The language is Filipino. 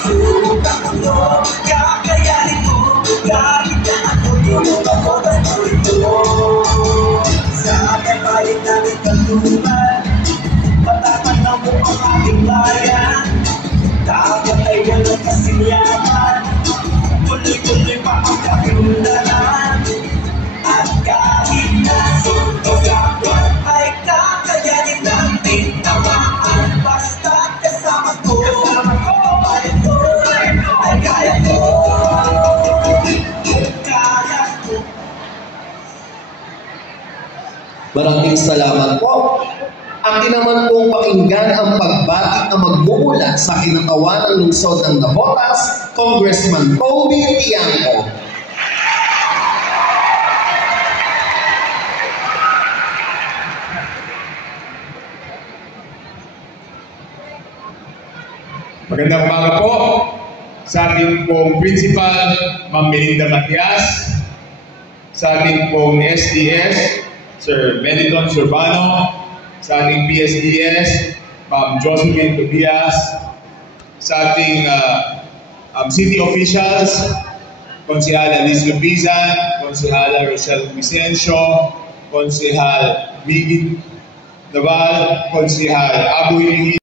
Subukan mo, kakayanin mo. Kahit na ako tulong ako ng ito. Sa aking balik namin katulad, matatanaw mo ang aking bayan. Dapat ay walang kasiyahan, tuloy-tuloy pa ang kakilunanan. At kahit na sunod ako ay kakayanin natin tamaan. Basta kasama ko, ay ko, ay kaya ko. Kaya ko. Maraming salamat po. Akin naman pong pakinggan ang pagbati na magmumula sa kinatawan ng lungsod ng Navotas, Congressman Toby Tiangco. Magandang umaga po sa ating pong Principal, Ma'am Melinda Matias, sa ating pong SDS, Sir Benedon Surbano, sa ating PSDS, Ma'am Josephine Tobias, sa ating city officials, Konsehala Liz Lubizan, Konsehala Rochelle Vicencio, Konsehal Migit Naval, Konsehal Aboy